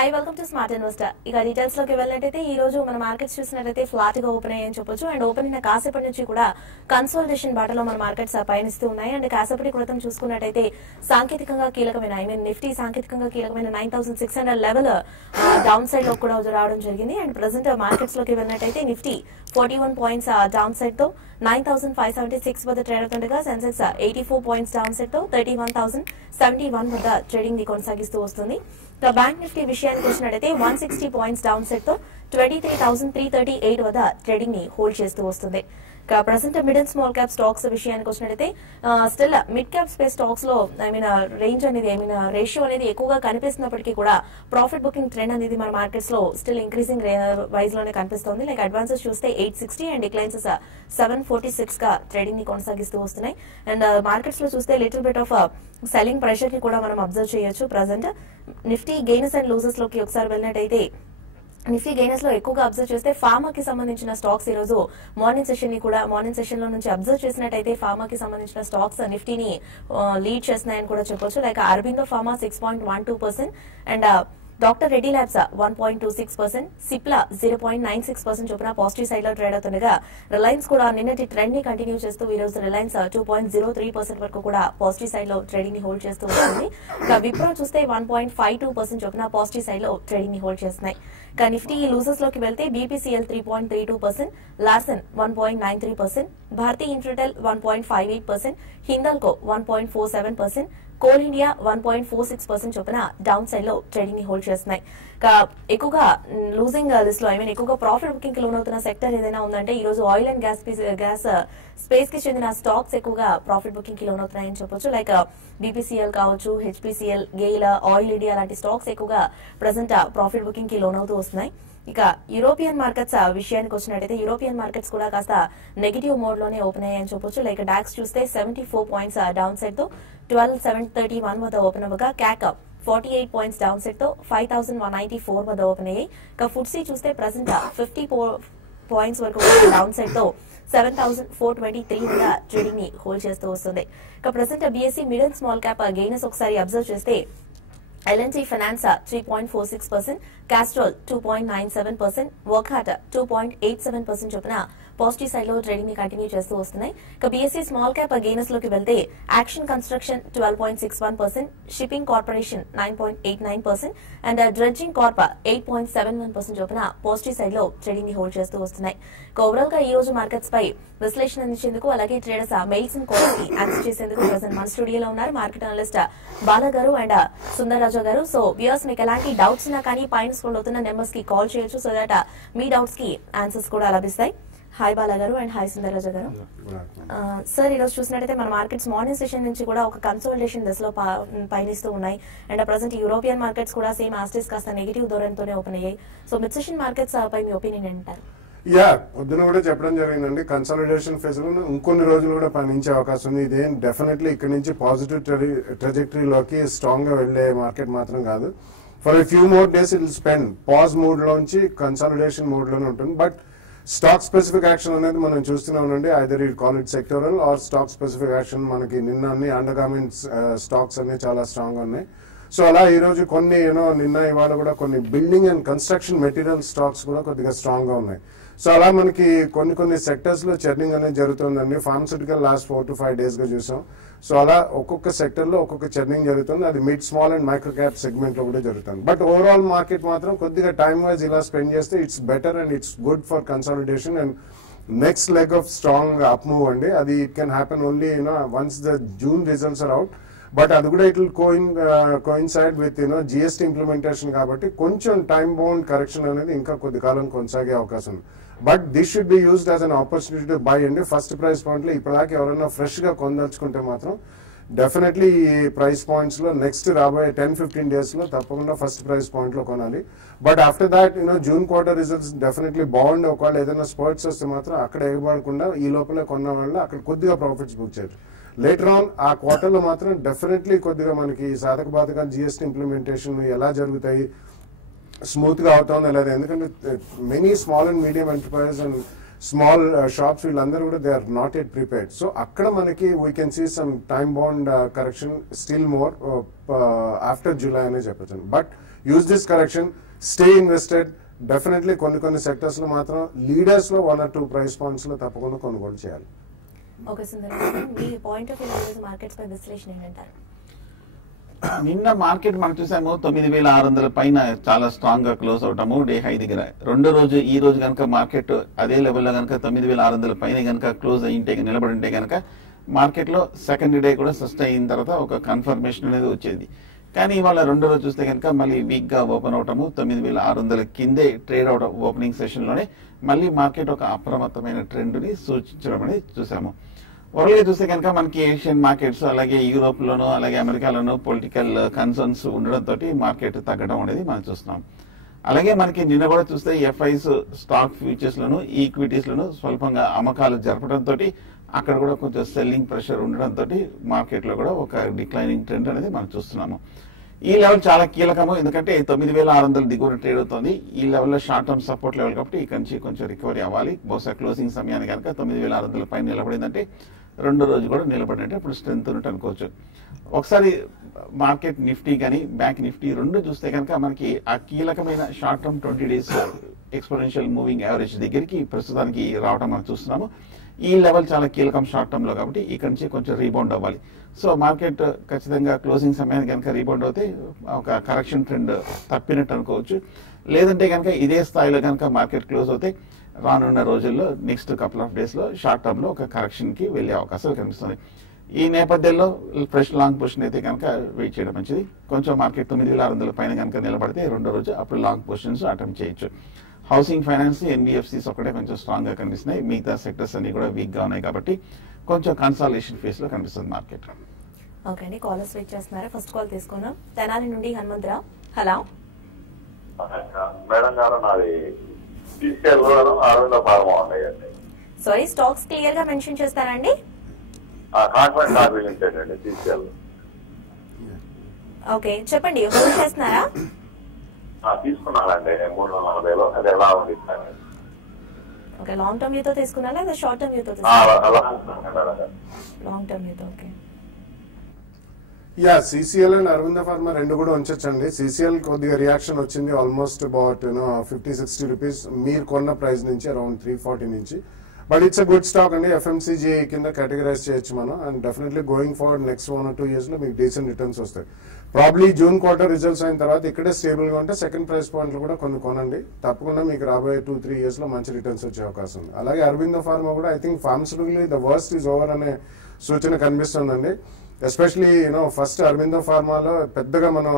High welcome to smart investor. ఇక details లోకి వెళ్ళినట్టయితే ఈ రోజు మన మార్కెట్స్ చూసినట్టయితే ఫ్లాట్ గా ఓపెన్ అయ్యాయని చెప్పొచ్చు. అండ్ ఓపెన్ అయిన కాసేపటి నుంచి కూడా కన్సోలిడేషన్ బాటలో మన మార్కెట్స్ పయనిస్తూ ఉన్నాయి. అండ్ కాసేపటి క్రితం చూసుకున్నట్టయితే సాంకేతికంగా కీలకమైన నిఫ్టీ సాంకేతికంగా కీలకమైన 9600 లెవెల్ డౌన్ సైడ్ లో కూడా రావడం జరిగింది. అండ్ ప్రెసెంట్ మార్కెట్స్ లోకి వెళ్ళినట్టయితే నిఫ్టీ 41 పాయింట్స్ డౌన్ సైడ్ తో 9576 వద్ద ట్రేడ్ అవుతుండగా సెన్సెక్స్ 84 పాయింట్స్ డౌన్ సైడ్ తో 31,071 వద్ద ట్రేడింగ్ ని కొనసాగిస్తూ వస్తుంది. బ్యాంక్ నిఫ్టీ విషయానికి వచ్చినట్టయితే 160 పాయింట్స్ డౌన్ సైడ్ తో 23,338 వద్ద ట్రేడింగ్ ని హోల్డ్ చేస్తూ వస్తుంది. Present mid and small cap stocks విషయానికి వచ్చినట్టయితే still mid cap space stocks లో రేంజ్ అనేది రేషియో అనేది ఎక్కువగా కనిపిస్తున్నప్పటికీ కూడా ప్రాఫిట్ బుకింగ్ ట్రెండ్ అనేది మన మార్కెట్స్ లో స్టిల్ ఇంక్రీజింగ్ వైజ్ లోనే కనిపిస్తుంది. లైక్ అడ్వాన్సెస్ చూస్తే 860 అండ్ డిక్లైన్స్ 746 గా ట్రేడింగ్ ని కొనసాగిస్తూ వస్తున్నాయి. అండ్ మార్కెట్స్ లో చూస్తే little bit of selling pressure కి కూడా మనం అబ్జర్వ్ చేయొచ్చు. Present Nifty gains and loses లోకి ఒకసారి వెళ్ళినట్టయితే నిఫ్టీ గెయినర్స్ లో ఎక్కువగా అబ్జర్వ్ చేస్తే ఫార్మాకి సంబంధించిన స్టాక్స్ ఈ రోజు మార్నింగ్ సెషన్ లో నుంచి అబ్జర్వ్ చేసినట్టయితే ఫార్మాకి సంబంధించిన స్టాక్స్ నిఫ్టీని లీడ్ చేస్తున్నాయని కూడా చెప్పొచ్చు. Like Aurobindo pharma 6.12% and doctor Reddy labs 1.26%, Cipla 0.96% చొప్పున పాజిటివ్ సైడ్ లో ట్రేడ్ అవుతుండగా రిలయన్స్ కూడా నిన్నటి ట్రెండ్ ని కంటిన్యూ చేస్తూ ఈ రోజు రిలయన్స్ 2.03% వరకు కూడా పాజిటివ్ సైడ్ లో ట్రేడింగ్ ని హోల్డ్ చేస్తూ ఉంటుంది. విప్రో చూస్తే 1.52% చొప్పున పాజిటివ్ సైడ్ లో ట్రేడింగ్ ని హోల్డ్ చేస్తున్నాయి. నిఫ్టీ లూజర్స్ లోకి వెళ్తే BPCL 3.32%, Larsen 1.93%, Bharti Infratel 1.58%, Hindalco 1.47%, Coal India 1.46% చొప్పున డౌన్ సైడ్ లో ట్రేడింగ్ ని హోల్డ్ చేస్తున్నాయి. ఎక్కువగా లూజింగ్ లిస్ట్ లో ఎక్కువగా ప్రాఫిట్ బుకింగ్ కి లోన్ అవుతున్న సెక్టర్ ఏదైనా ఉందంటే ఈ రోజు ఆయిల్ అండ్ గ్యాస్ స్పేస్ కి చెందిన స్టాక్స్ ఎక్కువగా ప్రాఫిట్ బుకింగ్ కి లోన్ అవుతున్నాయని చెప్పొచ్చు. లైక్ బీపీసీఎల్ కావచ్చు, హెచ్పీసీఎల్, గెయిల్, ఆయిల్ ఇండియా లాంటి స్టాక్స్ ఎక్కువగా ప్రెసెంట్ ప్రాఫిట్ బుకింగ్ కి లోన్ అవుతూ వస్తున్నాయి. ఇక యూరోపియన్ మార్కెట్స్ విషయానికి వచ్చినట్టయితే యూరోపియన్ మార్కెట్స్ కూడా కాస్త నెగిటివ్ మోడ్ లోనే ఓపెన్ అయ్యాయని చెప్పొచ్చు. లైక్ డాక్స్ చూస్తే 74 పాయింట్స్ డౌన్ సైడ్ తో 12,731 వద్ద ఓపెన్ అవ్వగా క్యాక్ 48 పాయింట్స్ డౌన్ సైడ్ తో 5,194 వద్ద ఓపెన్ అయ్యాయి. ఇక ఫుడ్సీ చూస్తే ప్రెసెంట్ 54 పాయింట్స్ వరకు డౌన్ సైడ్ తో 7,423 వద్ద ట్రేడింగ్ ని హోల్డ్ చేస్తూ వస్తుంది. ఇక present BSc mid and small cap gainers ఒకసారి అబ్జర్వ్ చేస్తే ఎల్ఎన్టీ ఫైనాన్స్ 3.46%, కాస్ట్రోల్ 2.97%, వర్క్హార్ట్ 2.87% చొప్పున పాజిటివ్ సైడ్ లో ట్రేడింగ్ ని కంటిన్యూ చేస్తూ వస్తున్నాయి. ఇక బీఎస్సీ స్మాల్ క్యాప్ గెయినర్స్ లోకి వెళ్తే action construction 12.61%, shipping corporation 9.89% and dredging Corp 8.71% చొప్పున పాజిటివ్ సైడ్ లో ట్రేడింగ్ ని హోల్డ్ చేస్తూ వస్తున్నాయి. ఓవరాల్ గా ఈ రోజు మార్కెట్స్ పై విశ్లేషణ అందించేందుకు అలాగే ట్రేడర్స్ మెయిల్స్ కాల్స్ కి ఆన్సర్ చేసేందుకు ప్రెసెంట్ మన స్టూడియోలో ఉన్నారు మార్కెట్ అనలిస్ట్ బాలా గారు అండ్ సుందర్ రాజా గారు. సో వ్యూయర్స్ మీకు ఎలాంటి డౌట్స్ ఉన్నా కానీ పైన స్క్రోల్ అవుతున్న నెంబర్స్ కి కాల్ చేయొచ్చు సో దట్ మీ డౌట్స్ కి ఆన్సర్స్ కూడా లభిస్తాయి. హాయ్ బాలా గారు అండ్ హాయ్ సుందర్ రాజా గారు. సార్ ఈరోజు చూసినట్టయితే మన మార్కెట్స్ మార్నింగ్ సెషన్ నుంచి కూడా ఒక కన్సోలిడేషన్ దశలో పయనిస్తూ ఉన్నాయి. అండ్ ప్రెసెంట్ యూరోపియన్ మార్కెట్స్ కూడా సేమ్ ఆస్టేస్ కాస్త నెగిటివ్ ధోరణితోనే ఓపెన్ అయ్యాయి. సో మిడ్ సెషన్ మార్కెట్స్ పై మీ ఒపీనియన్ ఏంటారు? పొద్దున కూడా చెప్పడం జరిగిందండి, కన్సాలిడేషన్ ఫేజ్ లో ఇంకొన్ని రోజులు కూడా పయనించే అవకాశం ఉంది. ఇదేం డెఫినెట్లీ ఇక్కడ నుంచి పాజిటివ్ ట్రెజెక్టరీలోకి స్ట్రాంగ్ గా వెళ్లే మార్కెట్ మాత్రం కాదు. For a few more days it will spend pause mood లోంచి కన్సాలిడేషన్ మూడ్ లోనే ఉంటుంది. బట్ స్టాక్ స్పెసిఫిక్ యాక్షన్ అనేది మనం చూస్తున్నామండి. Either it call it sectoral or stock specific action. మనకి నిన్న అన్ని అండర్గార్మెంట్స్ స్టాక్స్ అన్ని చాలా స్ట్రాంగ్ గా ఉన్నాయి. సో అలా ఈ రోజు కొన్ని నిన్న ఇవాళ కూడా కొన్ని building and construction material stocks కూడా కొద్దిగా స్ట్రాంగ్ గా ఉన్నాయి. సో అలా మనకి కొన్ని సెక్టర్స్ లో చర్నింగ్ అనేది జరుగుతుందండి. ఫార్మస్యూటికల్ లాస్ట్ 4 to 5 days గా చూసాం. సో అలా ఒక్కొక్క సెక్టర్ లో ఒక్కొక్క చర్నింగ్ జరుగుతుంది. అది mid small and micro cap segment లో కూడా జరుగుతుంది. బట్ ఓవరాల్ మార్కెట్ మాత్రం కొద్దిగా టైం వైజ్ ఇలా స్పెండ్ చేస్తే it's better and it's good for consolidation and next leg of strong up move అండి. అది it can happen only once the June results are out. But అది కూడా it will coincide with GST implementation కాబట్టి కొంచెం time bound correction అనేది ఇంకా కొద్ది కాలం కొనసాగే అవకాశం ఉంది. But this should be used as an opportunity to buy అండి. ఫస్ట్ ప్రైస్ పాయింట్ లో ఇప్పటిదాకా ఎవరైనా ఫ్రెష్ గా కొనదలుచుకుంటే మాత్రం డెఫినెట్లీ ఈ ప్రైస్ పాయింట్స్ లో నెక్స్ట్ రాబోయే 10-15 days లో తప్పకుండా ఫస్ట్ ప్రైస్ పాయింట్ లో కొనాలి. But after that June quarter results definitely బాగుండే ఒకవేళ ఏదైనా స్పర్ట్స్ వస్తే మాత్రం అక్కడ ఎగబడకుండా ఈ లోపల కొన్న వాళ్ళు అక్కడ కొద్దిగా ప్రాఫిట్స్ బుక్ చేయరు. లేటర్ ఆన్ ఆ క్వార్టర్ లో మాత్రం డెఫినెట్లీ కొద్దిగా మనకి సాధక బాధకాలు జిఎస్టీ ఇంప్లిమెంటేషన్ ఎలా జరుగుతాయి, స్మూత్ గా అవుతాం లేదా. ఎందుకంటే many small and medium enterprises and small shops వీళ్ళందరూ కూడా they are not at prepared. So అక్కడ మనకి we can see some time bound correction still more after July అనే చెప్పచ్చు. But use this correction, stay invested. Definitely కొన్ని sectors లో మాత్రం leaders లో 1 or 2 ప్రైస్ పాయింట్స్ లో తప్పకుండా కొనుగోలు చేయాలి. ఓకే సుందర్, మీ పాయింట్ ఆఫ్ వ్యూ మార్కెట్స్ పై విశ్లేషణ ఏంటంటారు? నిన్న మార్కెట్ మనం చూసాము 9,600 పైన చాలా స్ట్రాంగ్ గా క్లోజ్ అవటము డే హై దగ్గర. ఈ రోజు కనుక మార్కెట్ అదే లెవెల్లో కనుక 9,600 పైన కనుక క్లోజ్ అయ్యింటే నిలబడి ఉంటే కనుక మార్కెట్ లో సెకండ్ డే కూడా సస్టైన్ అయిన తర్వాత ఒక కన్ఫర్మేషన్ అనేది వచ్చేది. కానీ ఇవాళ రెండో రోజు చూస్తే కనుక మళ్ళీ వీక్ గా ఓపెన్ అవటము 9,600 కిందే ట్రేడ్ అవడం ఓపెనింగ్ సెషన్ లోనే మళ్ళీ మార్కెట్ ఒక అప్రమత్తమైన ట్రెండ్ ని సూచించడం అనేది చూసాము. ఓవరాల్ గా చూస్తే కనుక మనకి ఏషియన్ మార్కెట్స్ అలాగే యూరోప్ లోను అలాగే అమెరికాలోను పొలిటికల్ కన్సర్న్స్ ఉండడంతో మార్కెట్ తగ్గడం అనేది మనం చూస్తున్నాం. అలాగే మనకి నిన్న కూడా చూస్తే ఎఫ్ఐస్ స్టాక్ ఫ్యూచర్స్ లోను ఈక్విటీస్ లోను స్వల్పంగా అమ్మకాలు జరపడంతో అక్కడ కూడా కొంచెం సెల్లింగ్ ప్రెషర్ ఉండడంతో మార్కెట్ లో కూడా ఒక డిక్లైనింగ్ ట్రెండ్ అనేది మనం చూస్తున్నాము. ఈ లెవెల్ చాలా కీలకము, ఎందుకంటే 9,600 దిగువన ట్రేడ్ అవుతుంది. ఈ లెవెల్లో షార్ట్ టర్మ్ సపోర్ట్ లెవెల్ కాబట్టి ఇక్కడ నుంచి కొంచెం రికవరీ అవ్వాలి. బహుశా క్లోజింగ్ సమయానికి కనుక 9,600 పైన నిలబడిందంటే రెండో రోజు కూడా నిలబడినట్టే ఇప్పుడు స్ట్రెంత్ ఉన్నట్టు అనుకోవచ్చు. ఒకసారి మార్కెట్ నిఫ్టీ కానీ బ్యాంక్ నిఫ్టీ రెండు చూస్తే కనుక మనకి ఆ కీలకమైన short term 20 days exponential moving average దగ్గరికి ప్రస్తుతానికి రావడం మనం చూస్తున్నాము. ఈ లెవెల్ చాలా కీలకం షార్ట్ టర్మ్ లో కాబట్టి ఇక్కడ నుంచి కొంచెం రీబౌండ్ అవ్వాలి. సో మార్కెట్ ఖచ్చితంగా క్లోజింగ్ సమయానికి కనుక రీబౌండ్ అవుతే ఒక కరెక్షన్ ట్రెండ్ తప్పినట్టు అనుకోవచ్చు. లేదంటే కనుక ఇదే స్థాయిలో కనుక మార్కెట్ క్లోజ్ అవుతే రానున్న రోజుల్లో నెక్స్ట్ కపుల్ ఆఫ్ డేస్ లో షార్ట్ టర్మ్ లో ఒక కరెక్షన్ కి వెళ్లే అవకాశాలు కనిపిస్తుంది. ఈ నేపథ్యంలో ఫ్రెష్ లాంగ్ పొజిషన్ అయితే కనుక వెయిట్ చేయడం మంచిది. కొంచెం మార్కెట్ 9,600 పైన కనుక నిలబడితే రెండో రోజు అప్పుడు లాంగ్ పొజిషన్స్ అటెంప్ట్ చేయొచ్చు. హౌసింగ్ ఫైనాన్స్ ఎన్బిఎఫ్సిస్ ఒకటే కొంచెం స్ట్రాంగ్ గా కనిపిస్తున్నాయి. మిగతా సెక్టర్స్ అన్ని కూడా వీక్ గా ఉన్నాయి కాబట్టి కొంచెం కన్సాలిడేషన్ ఫేస్ లో కనిపిస్తుంది మార్కెట్. ఓకే అండి, కాలర్స్ వెయిట్ చేస్తున్నారు. ఫస్ట్ కాల్ తీసుకున్నాం. తెనాలి నుండి హనుమంతరావు. హలో మేడం గారు, నాది సారీ, స్టాక్స్ క్లియర్ గా మెన్షన్ చేస్తారండి? ఓకే చెప్పండి, హోల్డ్ చేస్తున్నారా? తీసుకున్నానండి 340లో. అది ఎలా ఉంది? ఓకే, లాంగ్ టర్మ్ వ్యూతో తీసుకున్నారా లేదా షార్ట్ టర్మ్ వ్యూతో తీసుకున్నారా? లాంగ్ టర్మ్ వ్యూతో. Okay, yeah, CCL and Aurobindo pharma రెండు కూడా ఉంచొచ్చండి. సిసిఎల్ కొద్దిగా రియాక్షన్ వచ్చింది, ఆల్మోస్ట్ అబౌట్ 50-60 రూపీస్ మీరు కొన్న ప్రైస్ నుంచి అరౌండ్ 340 నుంచి. But it's a good stock అండి. ఎఫ్ఎంసీజీ కింద కేటగరైజ్ చేయొచ్చు మనం. And definitely going forward next 1 or 2 years లో మీకు డీసెంట్ రిటర్న్స్ వస్తాయి. ప్రాబ్లీ జూన్ క్వార్టర్ రిజల్ట్స్ అయిన తర్వాత ఇక్కడే స్టేబుల్ గా ఉంటే సెకండ్ ప్రైస్ పాయింట్లు కూడా కొన్ని కొనండి. తప్పకుండా మీకు రాబోయే 2-3 years లో మంచి రిటర్న్స్ వచ్చే అవకాశం ఉంది. అలాగే అరవింద ఫార్మా కూడా I think pharmaceutically the worst is over అనే సూచన కనిపిస్తుందండి. ఎస్పెషలీ ఫస్ట్ అరవిందో ఫార్మాలో పెద్దగా మనం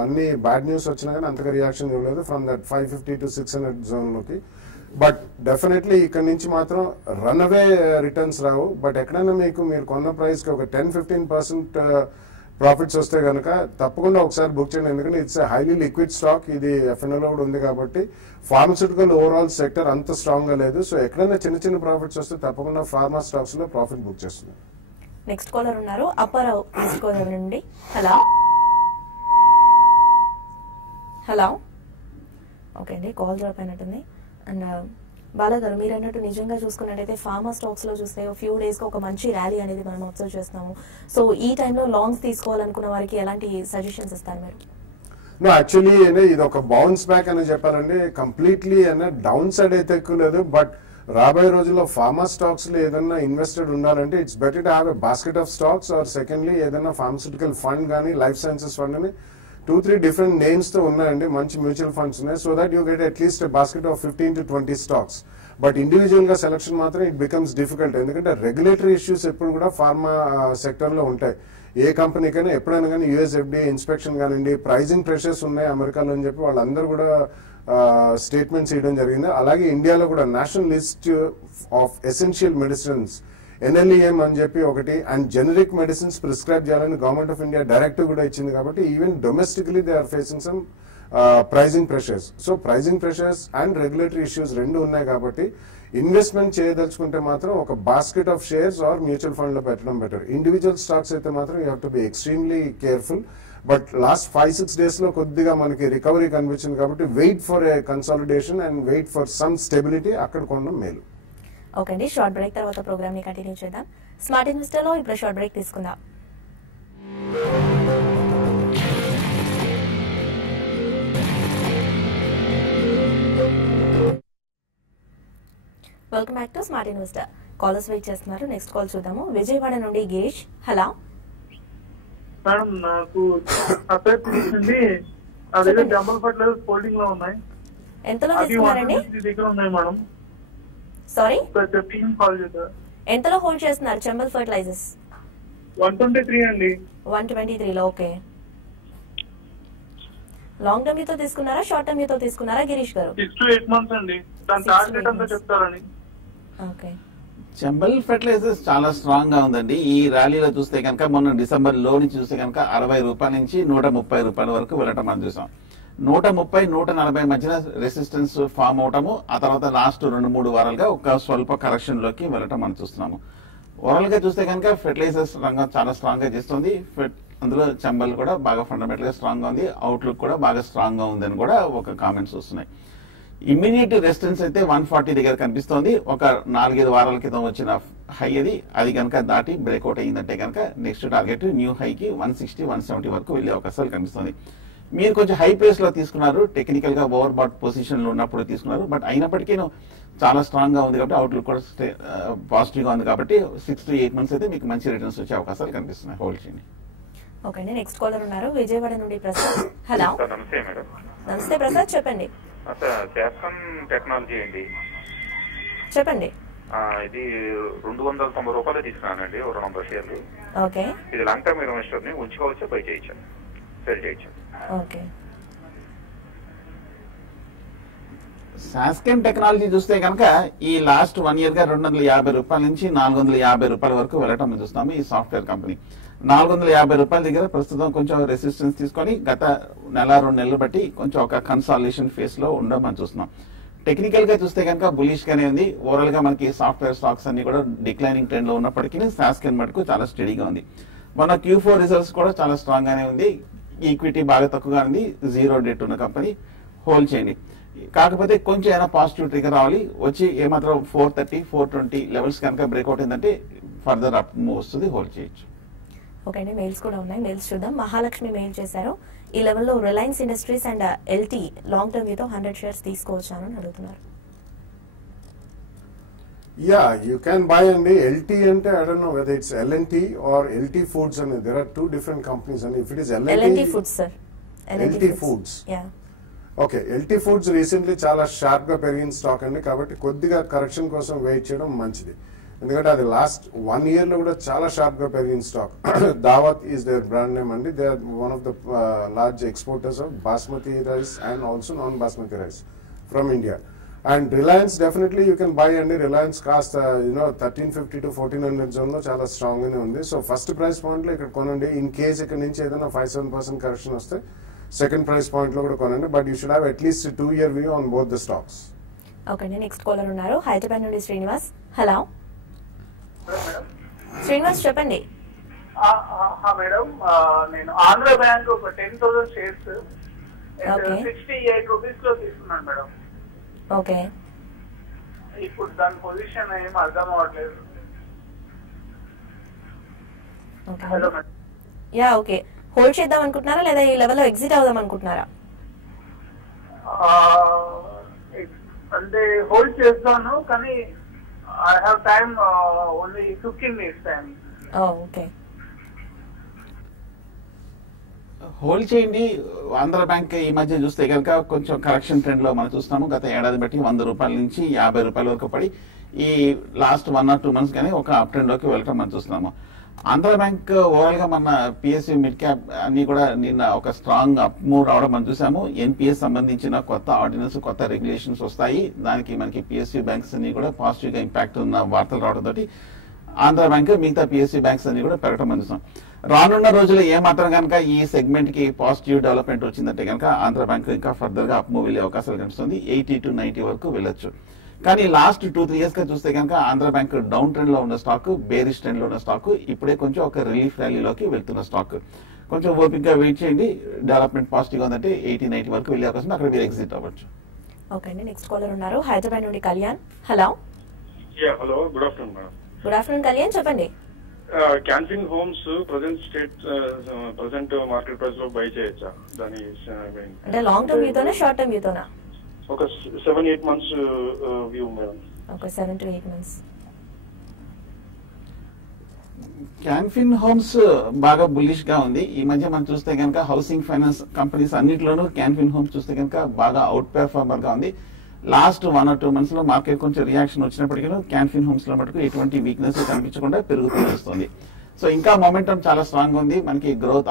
అన్ని బ్యాడ్ న్యూస్ వచ్చినా కానీ అంతగా రియాక్షన్ ఇవ్వలేదు ఫ్రమ్ దట్ 550 to 600 జోన్ లోకి. బట్ డెఫినెట్లీ ఇక్కడ నుంచి మాత్రం run away returns Rao. But ఎక్కడైనా మీరు కొన్న ప్రైస్ కి ఒక 10-15% ప్రాఫిట్స్ వస్తే కనుక తప్పకుండా ఒకసారి బుక్ చేయండి. ఎందుకంటే ఇట్స్ హైలీ లిక్విడ్ స్టాక్. ఇది ఎఫ్ఎన్ఓలో కూడా ఉంది కాబట్టి ఫార్మస్యూటికల్ ఓవరాల్ సెక్టర్ అంత స్ట్రాంగ్ గా లేదు. సో ఎక్కడైనా చిన్న ప్రాఫిట్స్ వస్తే తప్పకుండా ఫార్మా స్టాక్స్ లో ప్రాఫిట్ బుక్ చేస్తుంది. నెక్స్ట్ కాలర్ ఉన్నారు, అప్పారావు ఈస్ట్ గోదావరి నుండి. హలో హలో ఓకే అండి, కాల్ డ్రాప్ అయినట్టుంది. అండ్ బాలా గారు, మీరు అన్నట్టు నిజంగా చూసుకున్నట్టయితే ఫార్మా స్టాక్స్ లో చూస్తే ఫ్యూ డేస్ గా ఒక మంచి ర్యాలీ అనేది మనం అబ్జర్వ్ చేస్తున్నాము. సో ఈ టైంలో లాంగ్స్ తీసుకోవాలనుకున్న వారికి ఎలాంటి సజెషన్స్ ఇస్తారు మీరు? నో, యాక్చువల్లీ ఇది ఒక బౌన్స్ బ్యాక్ అని చెప్పాలండి. కంప్లీట్లీ డౌన్ సైడ్ అయితే ఎక్కువ లేదు. బట్ రాబోయే రోజుల్లో ఫార్మా స్టాక్స్ లో ఏదైనా ఇన్వెస్టెడ్ ఉండాలంటే it's better to have a basket of stocks. Or secondly ఏదైనా ఫార్మస్యూటికల్ ఫండ్ కానీ లైఫ్ సైన్సెస్ ఫండ్ అని 2-3 డిఫరెంట్ నేమ్స్ తో ఉన్నాయండి. మంచి మ్యూచువల్ ఫండ్స్ ఉన్నాయి. So that you get at least basket of 15 to 20 stocks. But individual గా selection మాత్రం it becomes difficult. ఎందుకంటే రెగ్యులేటరీ ఇష్యూస్ ఎప్పుడు కూడా ఫార్మా సెక్టర్ లో ఉంటాయి. ఏ కంపెనీకైనా ఎప్పుడైనా కానీ యుఎస్ ఎఫ్డిఏ ఇన్స్పెక్షన్ కానివ్వండి, ప్రైజింగ్ ప్రెషర్స్ ఉన్నాయి అమెరికాలో అని చెప్పి వాళ్ళందరూ కూడా స్టేట్మెంట్స్ ఇవ్వడం జరిగింది. అలాగే ఇండియాలో కూడా national list of essential medicines NLEM అని చెప్పి ఒకటి, అండ్ జెనరిక్ మెడిసిన్స్ ప్రిస్క్రైబ్ చేయాలని గవర్నమెంట్ ఆఫ్ ఇండియా డైరెక్టివ్ కూడా ఇచ్చింది. కాబట్టి even domestically they are facing some pricing pressures. So pricing pressures and regulatory issues రెండు ఉన్నాయి కాబట్టి ఇన్వెస్ట్మెంట్ చేయదలుచుకుంటే మాత్రం ఒక basket of shares or mutual fund లో పెట్టడం బెటర్. ఇండివిజువల్ స్టాక్స్ అయితే మాత్రం you have to be extremely careful. But last 5-6 days లో కొద్దిగా మనకి రికవరీ కనిపించింది కాబట్టి wait for a consolidation and wait for some stability, అక్కడ కొనడం మేలు. ఓకే అండి, షార్ట్ బ్రేక్ తర్వాత ప్రోగ్రామ్ ని కంటిన్యూ చేద్దాం. స్మార్ట్ ఇన్వెస్టర్ లో ఇప్పుడు షార్ట్ బ్రేక్ తీసుకుందాం. Welcome back to smart investor. Callers wait చేస్తున్నారు. నెక్స్ట్ కాల్ చూద్దాము. విజయవాడ నుండి గిరీష్. హలో మేడం, నాకు అసెట్స్ అదే జంబల్ ఫర్టిలైజర్స్ హోల్డింగ్ లో ఉన్నాయి. ఎంతలో తీసుకున్నారండి? దగ్గర ఉన్నాయి మేడం. సారీ, కాల్ చేద్దాం. ఎంతలో హోల్డ్ చేస్తున్నారు చంబల్ ఫర్టిలైజర్స్? 123 అండి. 123లో. ఓకే. లాంగ్ టర్మ్ తో తీసుకున్నారా, షార్ట్ టర్మ్ తో తీసుకున్నారా గిరీష్ గారు? 6 to 8 months అండి. దాని టార్గెట్ అంతా చెప్తారని. ఓకే. చంబల్ ఫెర్టిలైజర్స్ చాలా స్ట్రాంగ్ గా ఉందండి. ఈ ర్యాలీలో చూస్తే కనుక మొన్న డిసెంబర్ లో నుంచి చూస్తే కనుక 60 రూపాయల నుంచి 130 రూపాయల వరకు వెళ్ళటం మనం చూసాం. 130, 140 మధ్యన రెసిస్టెన్స్ ఫామ్ అవటము, ఆ తర్వాత లాస్ట్ 2-3 వారాలుగా ఒక స్వల్ప కరెక్షన్ లోకి వెళ్ళటం మనం చూస్తున్నాము. ఓవరాల్ గా చూస్తే కనుక ఫెర్టిలైజర్స్ రంగం చాలా స్ట్రాంగ్ గా చేస్తుంది. అందులో చంబల్ కూడా బాగా ఫండమెంటల్ గా స్ట్రాంగ్ గా ఉంది. అవుట్లుక్ కూడా బాగా స్ట్రాంగ్ గా ఉందని కూడా ఒక కామెంట్స్ వస్తున్నాయి. ఇమ్మీడియట్ రెసిస్టెన్స్ అయితే 140 దగ్గర కనిపిస్తోంది. ఒక 4-5 వారాల క్రితం వచ్చిన హై అది కనుక దాటి బ్రేక్అవుట్ అయ్యిందంటే కనుక నెక్స్ట్ టార్గెట్ న్యూ హైకి 160, 170 వరకు వెళ్లే అవకాశాలు కనిపిస్తుంది. మీరు కొంచెం హై ప్రైస్ లో తీసుకున్నారు, టెక్నికల్ గా ఓవర్ బాట్ పొజిషన్ లో ఉన్నప్పుడు తీసుకున్నారు. బట్ అయినప్పటికీ చాలా స్ట్రాంగ్ గా ఉంది కాబట్టి అవుట్లుక్ కూడా పాజిటివ్ గా ఉంది కాబట్టి 6 to 8 months అయితే మీకు మంచి రిటర్న్స్ వచ్చే అవకాశాలు కనిపిస్తున్నాయి. హోల్డ్ చేయండి. ఓకే అండి. నెక్స్ట్ కాలర్ ఉన్నారు విజయవాడ నుండి ప్రసాద్. హలో నమస్తే మేడం. నమస్తే ప్రసాద్, చెప్పండి. శాసన్ టెక్నాలజీ అండి, చెప్పండి. ఇది 290 రూపాయలు తీసుకున్నానండి, 200 షేర్లు. ఓకే. ఇది లాంగ్ టర్మ్ ఇన్వెస్టర్ ని ఉంచుకోవచ్చా, బై చేయొచ్చా, సెల్ చేయొచ్చా? ఓకే. సాస్కెన్ టెక్నాలజీ చూస్తే కనుక ఈ లాస్ట్ 1 year గా 250 రూపాయల నుంచి 450 రూపాయల వరకు వెళ్ళటం చూస్తున్నాము. ఈ సాఫ్ట్వేర్ కంపెనీ 450 రూపాయల దగ్గర ప్రస్తుతం కొంచెం రెసిస్టెన్స్ తీసుకొని గత 1-2 నెలలు బట్టి కొంచెం ఒక కన్సాలిడేషన్ ఫేస్ లో ఉండడం మనం చూస్తున్నాం. టెక్నికల్ గా చూస్తే కనుక బులిష్ గానే ఉంది. ఓవరాల్ గా మనకి సాఫ్ట్వేర్ స్టాక్స్ అన్ని కూడా డిక్లైనింగ్ ట్రెండ్ లో ఉన్నప్పటికీ సాస్కెన్ మటుకు చాలా స్టడీగా ఉంది. మన Q4 రిజల్ట్స్ కూడా చాలా స్ట్రాంగ్ గానే ఉంది. ఈక్విటీ బాగా తక్కువగా ఉంది. 0 డెట్ ఉన్న కంపెనీ. హోల్డ్ చేయండి. కాకపోతే కొంచెం ఏమైనా పాజిటివ్ ట్రిగర్ రావాలి, వచ్చి ఏమాత్రం 430, 420 లెవెల్స్ కనుక బ్రేక్అవుట్ అయిందంటే ఫర్దర్ అప్ మూవ్ వస్తుంది. హోల్డ్ చేయొచ్చు. ఓకే అండి. మెయిల్స్ కూడా ఉన్నాయి, మెయిల్స్ చూద్దాం. మహాలక్ష్మి మెయిల్ చేశారు. ఈ లెవెల్లో Reliance industries and LT long term తో 100 షేర్స్ తీసుకోవచ్చా అని అడుగుతున్నారు. Yeah, you can buy andi LT ante I don't know whether it's L&T or LT Foods and there are two different companies and if it is L&T Foods sir. LT Foods. Yeah. Okay. LT Foods recently చాలా sharp గా పెరిగిన stock అండి, కాబట్టి కొద్దిగా correction కోసం wait చేయడం మంచిది. ఎందుకంటే అది లాస్ట్ 1 year లో కూడా చాలా షార్ప్ గా పెరిగిన stock. Daawat is their brand name అండి. They are one of the large exporters of basmati rice and also non basmati rice from India. And Reliance definitely you can buy అండి. రిలయన్స్ కాస్ట్ 1350 to 1400 జోన్ లో చాలా strong గానే ఉంది. So first price point లో ఇక్కడ కొనండి. In case ఇక్కడ నుంచి ఏదైనా 5-7% కరెక్షన్ వస్తే సెకండ్ ప్రైస్ పాయింట్ లో కూడా కొనండి. But you should have at least 2 year view on both the stocks. Okay అండి. నెక్స్ట్ కాలర్ ఉన్నారు హైదరాబాద్ నుండి శ్రీనివాస్. హలో శ్రీనివాస్, చెప్పండి. మేడం, నేను ఆంధ్ర బ్యాంక్ ఒక 10,000 షేర్స్ 68 రూపీస్ లో తీసుకున్నాను మేడం. ఓకే. ఇప్పుడు దాని పొజిషన్ ఏం అర్థం అవ్వట్లేదు. Hello madam. Yeah okay. Hold చేద్దాం అనుకుంటున్నారా లేదా ఈ లెవెల్లో ఎగ్జిట్ అవుదాం అనుకుంటున్నారా? అంటే హోల్డ్ చేస్తాను కానీ I have time only 15 minutes time. Okay. Hold చేయండి. ఆంధ్ర బ్యాంక్ ఈ మధ్య చూస్తే కనుక కొంచెం కరెక్షన్ ట్రెండ్ లో మనం చూస్తున్నాము. గత ఏడాది బట్టి 100 రూపాయల నుంచి 50 రూపాయల వరకు పడి ఈ లాస్ట్ 1 or 2 months కానీ ఒక అప్ ట్రెండ్ లోకి వెళ్ళటం మనం చూస్తున్నాము. ఆంధ్ర బ్యాంక్ ఓవరాల్ గా మన PSU మిడ్ క్యాప్ అన్ని కూడా నిన్న ఒక స్ట్రాంగ్ అప్ మూవ్ రావడం మనం చూసాము. NPS సంబంధించిన కొత్త ఆర్డినెన్స్, కొత్త రెగ్యులేషన్స్ వస్తాయి. దానికి మనకి PSU బ్యాంక్స్ అన్ని కూడా పాజిటివ్ గా ఇంపాక్ట్ ఉన్న వార్తలు రావడం తోటి ఆంధ్ర బ్యాంక్ మిగతా PSU బ్యాంక్స్ అన్ని కూడా పెరగడం మనం చూస్తాం. రానున్న రోజుల్లో ఏమాత్రం కనుక ఈ సెగ్మెంట్ కి పాజిటివ్ డెవలప్మెంట్ వచ్చిందంటే కనుక ఆంధ్ర బ్యాంక్ ఇంకా ఫర్దర్ గా అప్ మూవ్ వెళ్ళే అవకాశాలు కనిపిస్తుంది. 80 to 90 వరకు వెళ్ళొచ్చు. కానీ లాస్ట్ 2-3 years గా చూస్తే కనుక ఆంధ్ర బ్యాంక్ డౌన్ ట్రెండ్ లో ఉన్న స్టాక్, బేరిష్ ట్రెండ్ లో ఉన్న స్టాక్, ఇప్పుడే కొంచెం ఒక రిలీఫ్ ర్యాలీలోకి వెళ్తున్న స్టాక్. కొంచెం ఓపిక్ గా వెయిట్ చేయండి. డెవలప్మెంట్ పాజిటివ్ గా ఉందంటే 80-90 వరకు వెళ్ళే అవకాశం, అక్కడ మీరు ఎగ్జిట్ అవ్వచ్చు. ఓకే అండి. నెక్స్ట్ కాలర్ ఉన్నారు హైదరాబాద్ నుండి Kalyan. Hello hello, good afternoon madam. Good afternoon Kalyan, చెప్పండి. క్యాన్సింగ్ హోమ్స్ ప్రజెంట్ మార్కెట్ ప్రైస్ లో బై చేయొచ్చా? దాని అంటే లాంగ్ టర్మ్ వ్యూతోనా షార్ట్ టర్మ్ వ్యూతోనా? ఒక 7-8 months view madam. Okay 7 to 8 months. Can Fin homes బాగా బుల్లిష్ గా ఉంది. ఈ మధ్య మనం చూస్తే కనుక హౌసింగ్ ఫైనాన్స్ కంపెనీస్ అన్నింటిలోనూ క్యాన్ఫిన్ హోమ్స్ చూస్తే కనుక బాగా అవుట్ పెర్ఫార్మర్ గా ఉంది. లాస్ట్ 1 or 2 months లో మార్కెట్ కొంచెం రియాక్షన్ వచ్చినప్పటికీ క్యాన్ఫిన్ హోమ్స్ లో మటుకు ఎటువంటి వీక్నెస్ కనిపించకుండా పెరుగుతూ వస్తుంది. సో ఇంకా మొమెంటం చాలా స్ట్రాంగ్ ఉంది. మనకి గ్రోత్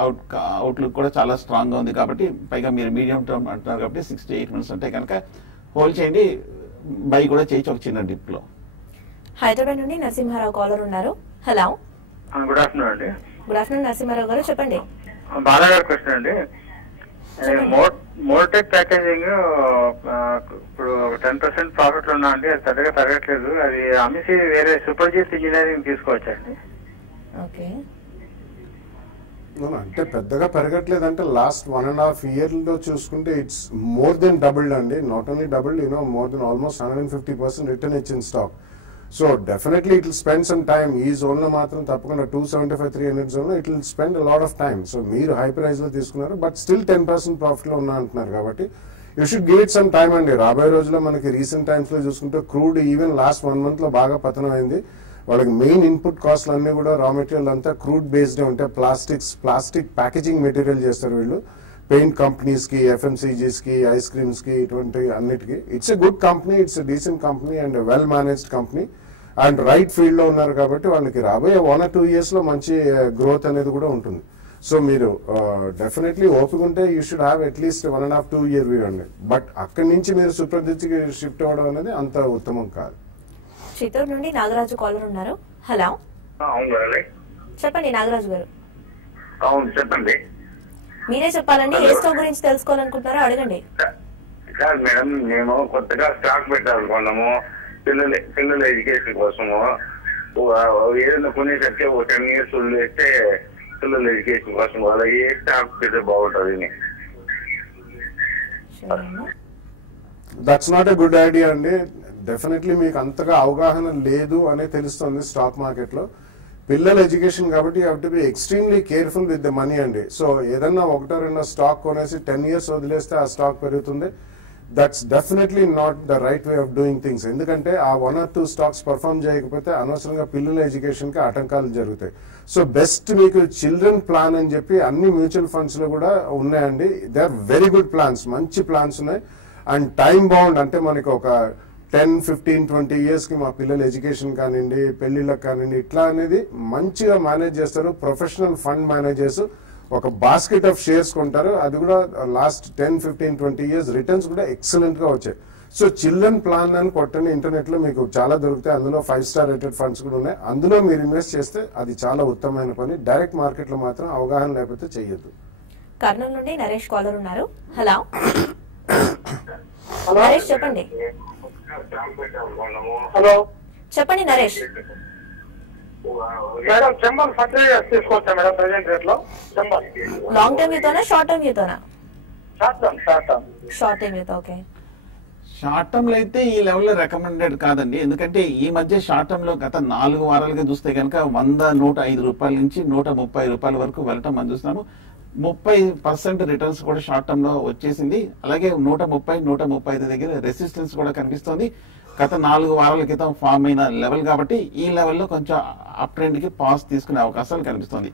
అవుట్లుక్ కూడా చాలా స్ట్రాంగ్ గా ఉంది. కాబట్టి పైగా మీరు మీడియం టర్మ్ అంటున్నారు కాబట్టి 6 to 8 months అంటే కనుక హోల్డ్ చేయండి. బై కూడా చేయొచ్చు ఒక చిన్న డిప్ లో. హైదరాబాద్ నుండి నరసింహారావు కాలర్ ఉన్నారు. హలో, గుడ్ ఆఫ్టర్నూన్ అండి. గుడ్ ఆఫ్టర్నూన్ నరసింహారావు గారు, చెప్పండి. బాలా గారి క్వశ్చన్ అండి. మోర్టెక్ ప్యాకేజింగ్ ఇప్పుడు 10% ప్రాఫిట్ లో ఉన్నా అండి, అది పెద్దగా పెరగట్లేదు. అది అమ్మేసి వేరే సూపర్జీత్ ఇంజనీరింగ్ తీసుకోవచ్చండి? ఓకే, అంటే పెద్దగా పెరగట్లేదు అంటే లాస్ట్ 1.5 year లో చూసుకుంటే ఇట్స్ మోర్ దెన్ డబుల్డ్ అండి. Not only doubled, more than almost 150% return ఇచ్చిన stock. So definitely it will spend some time. ఈ జోన్ లో మాత్రం తప్పకుండా 275-300 జోన్ లో it will spend lot of time. So మీరు హై ప్రైస్ లో తీసుకున్నారు, బట్ స్టిల్ 10% ప్రాఫిట్ లో ఉన్నా అంటున్నారు కాబట్టి you should give it some time అండి. రాబోయే రోజుల్లో మనకి రీసెంట్ టైమ్స్ లో చూసుకుంటే క్రూడ్ ఈవెన్ లాస్ట్ 1 month లో బాగా పతనం అయింది. వాళ్ళకి మెయిన్ ఇన్పుట్ కాస్ట్లు అన్ని కూడా రా మెటీరియల్ అంతా క్రూడ్ బేస్డ్ ఉంటాయి. ప్లాస్టిక్ ప్యాకేజింగ్ మెటీరియల్ చేస్తారు వీళ్ళు పెయింట్ కంపెనీస్ కి, FMCGs కి, ఐస్ క్రీమ్స్ కి, ఇటువంటి అన్నిటికీ. It's a good company, it's a decent company and well managed company and right field లో ఉన్నారు కాబట్టి వాళ్ళకి రాబోయే 1 or 2 years లో మంచి గ్రోత్ అనేది కూడా ఉంటుంది. సో మీరు డెఫినెట్లీ ఓపిక ఉంటే you should have at least 1.5-2 year view అండి. బట్ అక్కడి నుంచి మీరు సూపర్జిత్కి షిఫ్ట్ అవ్వడం అనేది అంత ఉత్తమం కాదు. చిత్తూరు నుండి నాగరాజు కాలర్ ఉన్నారు. హలో, చెప్పండి నాగరాజు గారు. అవును చెప్పండి. మీరే చెప్పాలండి, ఏ స్టాక్ గురించి తెలుసుకోవాలనుకుంటున్నారో అడగండి. కాదు మేడం, మేము కొత్తగా స్టాక్ పెట్టాలనుకున్నాము పిల్లల ఎడ్యుకేషన్ కోసము. ఏదైనా కొనేసరికి ఒక 10 years వదిలేస్తే పిల్లల ఎడ్యుకేషన్ కోసం వాళ్ళ ఏ స్టాక్ పెడితే బాగుంటుంది? That's not a good idea అండి. డెఫినెట్లీ మీకు అంతగా అవగాహన లేదు అనే తెలుస్తుంది స్టాక్ మార్కెట్ లో. పిల్లల ఎడ్యుకేషన్ కాబట్టి you have to be extremely careful with the money అండి. సో ఏదన్నా 1-2 స్టాక్ కొనేసి 10 years వదిలేస్తే ఆ స్టాక్ పెరుగుతుంది. That's definitely not the right way of doing things. ఎందుకంటే ఆ 1 or 2 స్టాక్స్ పర్ఫార్మ్ చేయకపోతే అనవసరంగా పిల్లల ఎడ్యుకేషన్ కి ఆటంకాలు జరుగుతాయి. సో బెస్ట్ మీకు చిల్డ్రన్ ప్లాన్ అని చెప్పి అన్ని మ్యూచువల్ ఫండ్స్ లో కూడా ఉన్నాయండి. They are very good plans, మంచి ప్లాన్స్ ఉన్నాయి. అండ్ టైం బౌండ్ అంటే మనకి ఒక 10, 15, 20 years కి మా పిల్లల ఎడ్యుకేషన్ కానివ్వండి, పెళ్లిళ్ళకి కానివ్వండి, ఇట్లా అనేది మంచిగా మేనేజ్ చేస్తారు. ప్రొఫెషనల్ ఫండ్ మేనేజర్స్ ఒక బాస్కెట్ ఆఫ్ షేర్స్ కొంటారు. అది కూడా లాస్ట్ 10, 15, 20 years రిటర్న్స్ కూడా ఎక్సలెంట్ గా వచ్చాయి. సో చిల్డ్రన్ ప్లాన్ అని కొట్టండి ఇంటర్నెట్ లో, మీకు చాలా దొరుకుతాయి. అందులో 5-star రేటెడ్ ఫండ్స్ కూడా ఉన్నాయి. అందులో మీరు ఇన్వెస్ట్ చేస్తే అది చాలా ఉత్తమమైన పని. డైరెక్ట్ మార్కెట్ లో మాత్రం అవగాహన లేకపోతే చెయ్యొద్దు. కర్నూలు నుండి నరేష్ కాలర్ ఉన్నారు. హలో నరేష్, చెప్పండి. హలో చెప్పండి నరేష్. మేడం చెంబల్ ఫర్టిలైజర్స్ తీసుకోవచ్చా మేడం ప్రెసెంట్ రేట్ లో? చెంబల్ లాంగ్ టర్మ్ వ్యూతోనా షార్ట్ టర్మ్ వ్యూతోనా? Short term. షార్ట్ టర్మ్ వ్యూతో. ఓకే, షార్ట్ టర్మ్ లో అయితే ఈ లెవెల్లో రికమెండెడ్ కాదండి. ఎందుకంటే ఈ మధ్య షార్ట్ టర్మ్ లో గత 4 వారాలుగా చూస్తే కనుక 100-105 రూపాయల నుంచి 130 రూపాయల వరకు వెళ్ళటం మనం చూస్తున్నాము. 30% రిటర్న్స్ కూడా షార్ట్ టర్మ్ లో వచ్చేసింది. అలాగే 130-135 దగ్గర రెసిస్టెన్స్ కూడా కనిపిస్తుంది. గత 4 వారాల క్రితం ఫామ్ అయిన లెవెల్ కాబట్టి ఈ లెవెల్లో కొంచెం అప్ ట్రెండ్ కి పాస్ తీసుకునే అవకాశాలు కనిపిస్తుంది.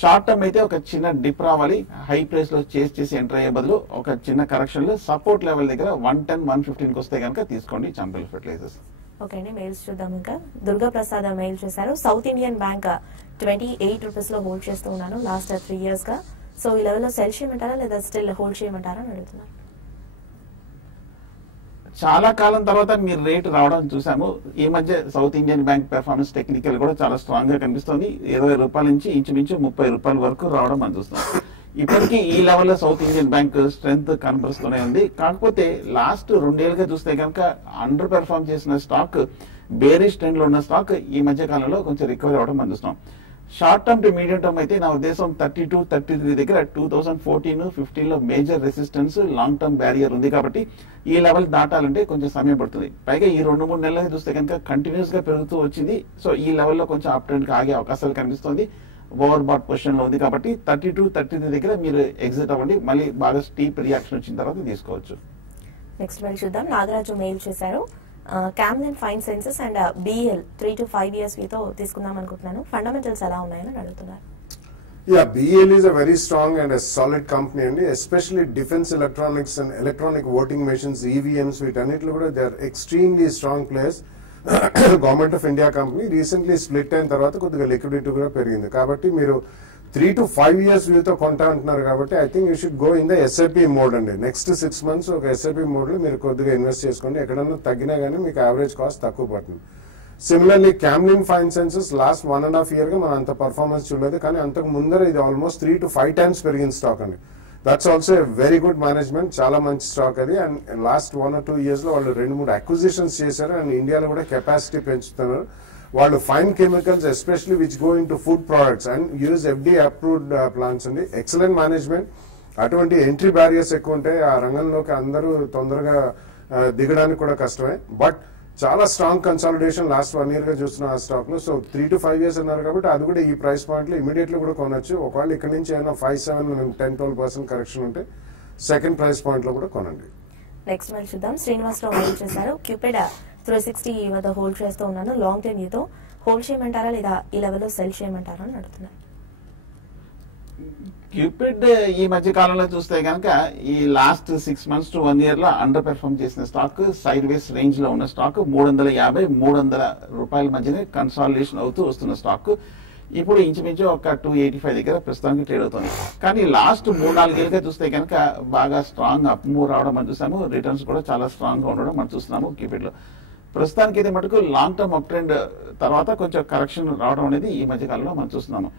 షార్ట్ టర్మ్ అయితే ఒక చిన్న డిప్ రావాలి, హై ప్రైస్ లో చేసి ఎంటర్ అయ్యే బదులు ఒక చిన్న కరెక్షన్ లో సపోర్ట్ లెవెల్ దగ్గర 110-115 కి వస్తే కనుక తీసుకోండి చంపల్ ఫెర్టిలైజర్స్. ఓకే అండి, మెయిల్స్ చూద్దాం. ఇంకా దుర్గా ప్రసాద్ మెయిల్ చేశారు. సౌత్ ఇండియన్ బ్యాంక్ 28 రూపీస్ లో హోల్డ్ చేస్తూ ఉన్నాను లాస్ట్ 3 years గా. సో ఈ లెవెల్లో సెల్ చేయమంటారా లేదా స్టిల్ హోల్డ్ చేయమంటారా అని అడుగుతున్నారు. చాలా కాలం తర్వాత మీరు రేటు రావడం చూసాము. ఈ మధ్య south Indian bank performance technical కూడా చాలా స్ట్రాంగ్ గా కనిపిస్తుంది. 20 రూపాయల నుంచి ఇంచుమించు 30 రూపాయల వరకు రావడం మనం చూస్తున్నాం. ఇప్పటికీ ఈ లెవెల్లో సౌత్ ఇండియన్ బ్యాంక్ స్ట్రెంగ్త్ కనబరుస్తూనే ఉంది. కాకపోతే లాస్ట్ 2 ఏళ్ళుగా చూస్తే కనుక అండర్ పెర్ఫార్మ్ చేసిన స్టాక్, బేరిష్ ట్రెండ్ లో ఉన్న స్టాక్ ఈ మధ్య కాలంలో కొంచెం రికవరీ అవడం మనం చూస్తున్నాం. Short term two medium term అయితే నా ఉద్దేశం 32-33 దగ్గర 2014-15 లో major resistance, long term barrier ఉంది కాబట్టి ఈ లెవెల్ దాటాలంటే కొంచెం సమయం పడుతుంది. పైగా ఈ 2-3 నెలలుగా చూస్తే కనుక కంటిన్యూస్ గా పెరుగుతూ వచ్చింది. సో ఈ లెవెల్లో కొంచెం అప్ ట్రెండ్ కి ఆగే అవకాశాలు కనిపిస్తుంది. ఓవర్ బాట్ పొజిషన్ లో ఉంది కాబట్టి 32-33 దగ్గర మీరు ఎగ్జిట్ అవ్వండి. మళ్ళీ బాగా స్టీప్ రియాక్షన్ వచ్చిన తర్వాత తీసుకోవచ్చు. నెక్స్ట్ మెయిల్ చూద్దాం. నాగరాజు మెయిల్ చేశారు. Camlin fine sciences and BL 3 to 5 years వీతో తీసుకుందాం అనుకుంటున్నాను. ఫండమెంటల్స్ ఎలా ఉన్నాయని అడుగుతున్నారు. Yeah, BEL is a very strong and a solid company, and especially defense electronics and electronic voting machines, EVMs, వీటన్నిటిలో కూడా they are extremely strong players. Government of India company recently split అయిన తర్వాత కొద్దిగా liquidity కూడా పెరిగింది. కాబట్టి మీరు 3 to 5 years వ్యూతో కొంటా అంటున్నారు కాబట్టి I think you should go in the SIP mode అండి. నెక్స్ట్ 6 months ఒక ఎస్ఐపి మోడ్ లో మీరు కొద్దిగా ఇన్వెస్ట్ చేసుకోండి. ఎక్కడన్నా తగ్గినా కానీ మీకు యావరేజ్ కాస్ట్ తక్కువ పడుతుంది. Similarly Camlin fine sciences last 1.5 year గా మనం అంత పర్ఫార్మెన్స్ చూడలేదు, కానీ అంతకు ముందర ఇది ఆల్మోస్ట్ 3 to 5 times పెరిగిన స్టాక్ అండి. That's also very good management, చాలా మంచి స్టాక్ అది. అండ్ లాస్ట్ 1 or 2 years లో వాళ్ళు 2-3 అక్విజిషన్స్ చేశారు అండ్ ఇండియాలో కూడా కెపాసిటీ పెంచుతున్నారు. వాళ్ళు fine chemicals especially which go into food products and use FDA approved plants అండి. Excellent management. అటువంటి ఎంట్రీ బ్యారియర్స్ ఎక్కువ ఉంటాయి, ఆ రంగంలోకి అందరూ తొందరగా దిగడానికి కూడా కష్టమే. బట్ చాలా స్ట్రాంగ్ కన్సాలిడేషన్ లాస్ట్ 1 year గా చూస్తున్నాం ఆ స్టాక్ లో. సో 3 to 5 years అన్నారు కాబట్టి అది కూడా ఈ ప్రైస్ పాయింట్ లో ఇమీడియట్లీ కూడా కొనొచ్చు. ఒకవేళ ఇక్కడ నుంచి ఏమైనా 5-7-10-12% కరెక్షన్ ఉంటే సెకండ్ ప్రైస్ పాయింట్ లో కూడా కొనండి. నెక్స్ట్ మెయిల్ చూద్దాం. శ్రీనివాసరావు మెయిల్ చేశారు. క్యూపిడ్ 360 వద్ద హోల్డ్ చేస్తూ ఉన్నాను. లాంగ్ టైమ్ తో హోల్డ్ చేయమంటారా లేదా ఈ లెవెల్లో సెల్ చేయమంటారా అని అడుగుతున్నారు. క్యూపిడ్ ఈ మధ్య కాలంలో చూస్తే కనుక ఈ లాస్ట్ 6 months to 1 year లో అండర్ పెర్ఫార్మ్ చేసిన స్టాక్, సైడ్ వేస్ రేంజ్ లో ఉన్న స్టాక్ 350-300 రూపాయల మధ్యనే కన్సాలిడేషన్ అవుతూ వస్తున్న స్టాక్ ఇప్పుడు ఇంచుమించు ఒక 285 దగ్గర ప్రస్తుతానికి ట్రేడ్ అవుతుంది. కానీ లాస్ట్ 3-4 ఏళ్ళుగా చూస్తే కనుక బాగా స్ట్రాంగ్ అప్ మూవ్ రావడం మనం చూసాము. రిటర్న్స్ కూడా చాలా స్ట్రాంగ్ గా ఉండడం మనం చూస్తున్నాము క్యూపిడ్ లో. ప్రస్తుతానికి అయితే మటుకు లాంగ్ టర్మ్ అప్ ట్రెండ్ తర్వాత కొంచెం కరెక్షన్ రావడం అనేది ఈ మధ్య కాలంలో మనం చూస్తున్నాము.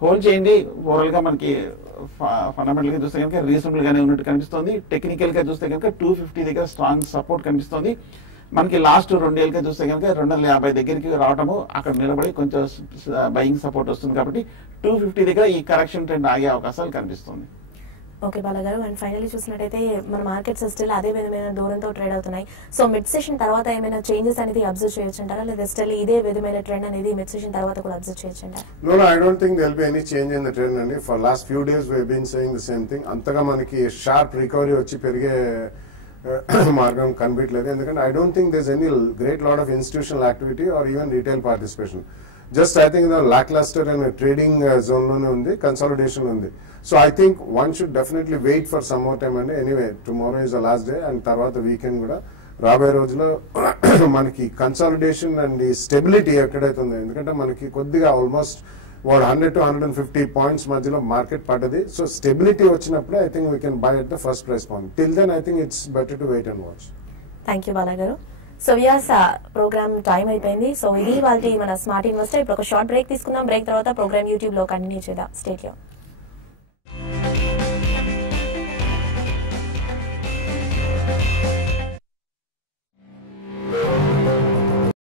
హోల్డ్ చేయండి. ఓవరాల్ గా మనకి ఫండమెంటల్ గా చూస్తే కనుక రీజనబుల్ గానే ఉన్నట్టు కనిపిస్తుంది. టెక్నికల్ గా చూస్తే కనుక 250 దగ్గర స్ట్రాంగ్ సపోర్ట్ కనిపిస్తుంది. మనకి లాస్ట్ 2 ఏళ్ళుగా చూస్తే కనుక 250 దగ్గరికి రావడము, అక్కడ నిలబడి కొంచెం బయింగ్ సపోర్ట్ వస్తుంది కాబట్టి 250 దగ్గర ఈ కరెక్షన్ ట్రెండ్ ఆగే అవకాశాలు కనిపిస్తుంది. ఓకే బాలగారు, అండ్ ఫైనల్లీ చూసినట్టయితే మన మార్కెట్స్ స్టిల్ అదే విధమైన దూరంతో ట్రేడ్ అవుతున్నాయి. సో మిడ్ సెషన్ తర్వాత ఏమైనా చేంజెస్ అనేది అబ్జర్వ్ చేయొచ్చు అంటారా, లేదా స్టిల్ ఇదే విధమైన ట్రెండ్ అనేది మిడ్ సెషన్ తర్వాత కూడా అబ్జర్వ్ చేయొచ్చు అంటారా? No, I don't think there'll be any change in the trend అండి. For last few days we've been saying the same thing. అంతగా మనకి షార్ప్ రికవరీ వచ్చి పెరిగే మార్గం కనిపించలేదు. ఎందుకంటే I don't think there's any great lot of institutional activity or even retail participation. Just I think the lackluster and trading zone లోనే ఉంది, consolidation ఉంది. So I think one should definitely wait for some more time అండి. Anyway, tomorrow is the last day and తర్వాత weekend కూడా రాబోయే రోజుల్లో మనకి consolidation and ఈ స్టెబిలిటీ ఎక్కడైతే ఉందో, ఎందుకంటే మనకి కొద్దిగా ఆల్మోస్ట్ 100 to 150 points మధ్యలో మార్కెట్ పడ్డది. సో స్టెబిలిటీ వచ్చినప్పుడే I think we can buy at the first price point. Till then I think it's better to wait and watch. Thank you Bala garu. So వ్యాస్ ప్రోగ్రామ్ టైం అయిపోయింది. So ఇది వాళ్ళ మన smart investor. ఇప్పుడు ఒక short break తీసుకుందాం. Break తర్వాత program YouTube లో కంటిన్యూ చేద్దాం. Stay tune.